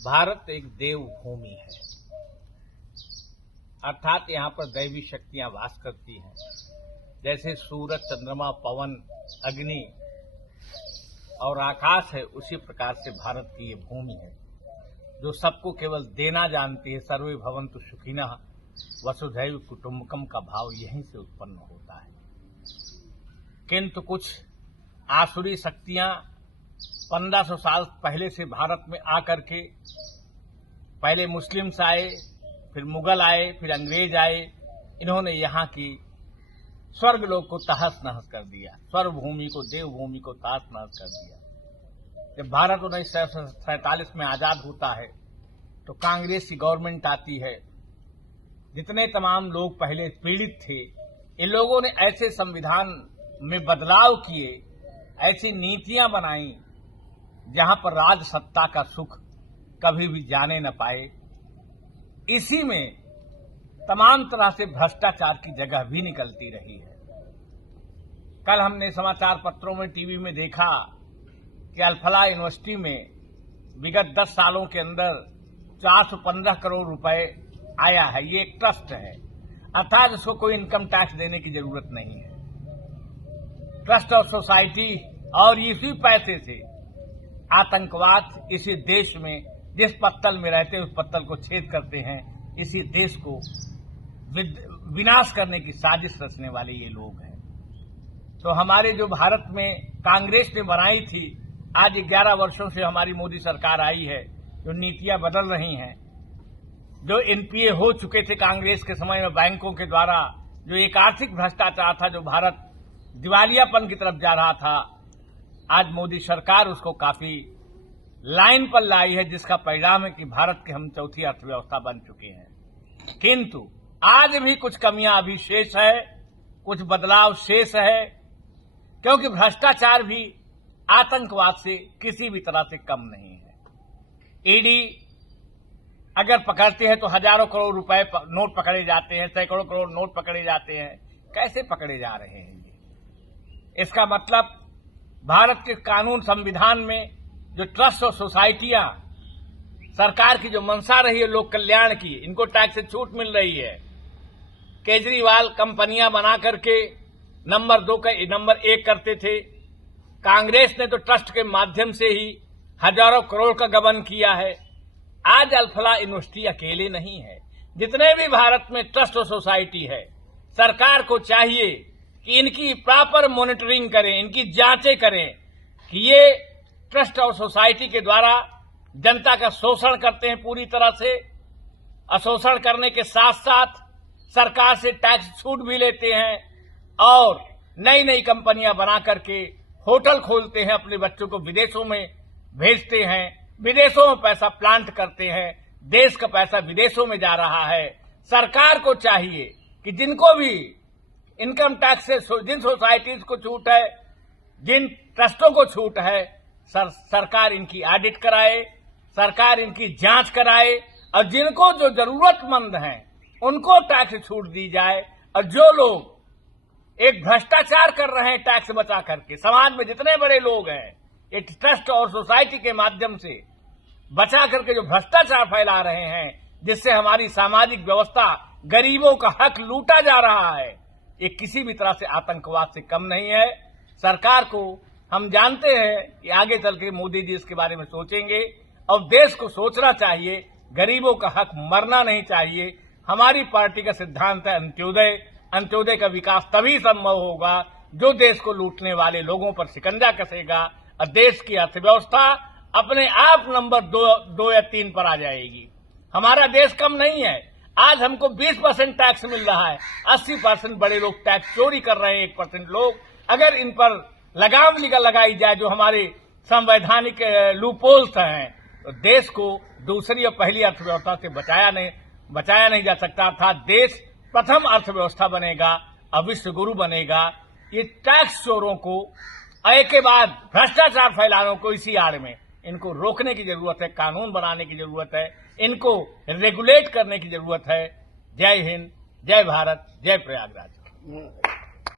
भारत एक देवभूमि है, अर्थात यहाँ पर दैवी शक्तियां वास करती हैं। जैसे सूरज, चंद्रमा, पवन, अग्नि और आकाश है, उसी प्रकार से भारत की ये भूमि है जो सबको केवल देना जानती है। सर्वे भवन्तु सुखिनः, वसुधैव कुटुम्बकम का भाव यहीं से उत्पन्न होता है। किंतु कुछ आसुरी शक्तियां 1500 साल पहले से भारत में आकर के पहले मुस्लिम्स आए, फिर मुगल आए, फिर अंग्रेज आए। इन्होंने यहाँ की स्वर्ग लोक को तहस नहस कर दिया, स्वर्ग भूमि को, देवभूमि को तहस नहस कर दिया। जब भारत 1947 में आजाद होता है तो कांग्रेस की गवर्नमेंट आती है। जितने तमाम लोग पहले पीड़ित थे, इन लोगों ने ऐसे संविधान में बदलाव किए, ऐसी नीतियां बनाई जहां पर राज सत्ता का सुख कभी भी जाने न पाए। इसी में तमाम तरह से भ्रष्टाचार की जगह भी निकलती रही है। कल हमने समाचार पत्रों में, टीवी में देखा कि अल्फला यूनिवर्सिटी में विगत 10 सालों के अंदर 415 करोड़ रुपए आया है। ये एक ट्रस्ट है, अर्थात उसको कोई इनकम टैक्स देने की जरूरत नहीं है। ट्रस्ट ऑफ सोसाइटी, और इसी पैसे से आतंकवाद इसी देश में जिस पत्तल में रहते हैं उस पत्तल को छेद करते हैं। इसी देश को विनाश करने की साजिश रचने वाले ये लोग हैं। तो हमारे जो भारत में कांग्रेस ने बनाई थी, आज 11 वर्षों से हमारी मोदी सरकार आई है, जो नीतियां बदल रही हैं, जो एनपीए हो चुके थे कांग्रेस के समय में बैंकों के द्वारा, जो एक आर्थिक भ्रष्टाचार था, जो भारत दिवालियापन की तरफ जा रहा था, आज मोदी सरकार उसको काफी लाइन पर लाई है, जिसका परिणाम है कि भारत के हम चौथी अर्थव्यवस्था बन चुके हैं। किंतु आज भी कुछ कमियां अभी शेष है, कुछ बदलाव शेष है, क्योंकि भ्रष्टाचार भी आतंकवाद से किसी भी तरह से कम नहीं है। ईडी अगर पकड़ते हैं तो हजारों करोड़ रुपए नोट पकड़े जाते हैं, सैकड़ों करोड़ नोट पकड़े जाते हैं। कैसे पकड़े जा रहे हैं ये? इसका मतलब भारत के कानून संविधान में जो ट्रस्ट और सोसाइटियां, सरकार की जो मंशा रही है लोक कल्याण की, इनको टैक्स से छूट मिल रही है। केजरीवाल कंपनियां बना करके नंबर 2 का नंबर 1 करते थे। कांग्रेस ने तो ट्रस्ट के माध्यम से ही हजारों करोड़ का गबन किया है। आज अल्फला यूनिवर्सिटी अकेले नहीं है, जितने भी भारत में ट्रस्ट और सोसाइटी है, सरकार को चाहिए कि इनकी प्रॉपर मॉनिटरिंग करें, इनकी जांचें करें कि ये ट्रस्ट और सोसाइटी के द्वारा जनता का शोषण करते हैं पूरी तरह से। अशोषण करने के साथ साथ सरकार से टैक्स छूट भी लेते हैं और नई नई कंपनियां बना करके होटल खोलते हैं, अपने बच्चों को विदेशों में भेजते हैं, विदेशों में पैसा प्लांट करते हैं, देश का पैसा विदेशों में जा रहा है। सरकार को चाहिए कि जिनको भी इनकम टैक्स से, जिन सोसाइटीज को छूट है, जिन ट्रस्टों को छूट है, सरकार इनकी ऑडिट कराए, सरकार इनकी जांच कराए, और जिनको जो जरूरतमंद हैं उनको टैक्स छूट दी जाए। और जो लोग एक भ्रष्टाचार कर रहे हैं टैक्स बचा करके, समाज में जितने बड़े लोग हैं, ये ट्रस्ट और सोसाइटी के माध्यम से बचा करके जो भ्रष्टाचार फैला रहे हैं, जिससे हमारी सामाजिक व्यवस्था, गरीबों का हक लूटा जा रहा है, ये किसी भी तरह से आतंकवाद से कम नहीं है। सरकार को हम जानते हैं कि आगे चल के मोदी जी इसके बारे में सोचेंगे, और देश को सोचना चाहिए, गरीबों का हक मरना नहीं चाहिए। हमारी पार्टी का सिद्धांत है अंत्योदय। अंत्योदय का विकास तभी संभव होगा जो देश को लूटने वाले लोगों पर शिकंजा कसेगा, और देश की अर्थव्यवस्था अपने आप नंबर 2 या 3 पर आ जाएगी। हमारा देश कम नहीं है। आज हमको 20% टैक्स मिल रहा है, 80% बड़े लोग टैक्स चोरी कर रहे हैं, 1% लोग। अगर इन पर लगाम लगाई जाए, जो हमारे संवैधानिक लूपहोल्स हैं, तो देश को दूसरी और पहली अर्थव्यवस्था से बचाया नहीं जा सकता। अर्थात देश प्रथम अर्थव्यवस्था बनेगा और विश्व गुरु बनेगा। ये टैक्स चोरों को, एक के बाद भ्रष्टाचार फैलाने को, इसी आड़ में इनको रोकने की जरूरत है, कानून बनाने की जरूरत है, इनको रेगुलेट करने की जरूरत है। जय हिंद, जय भारत, जय प्रयागराज।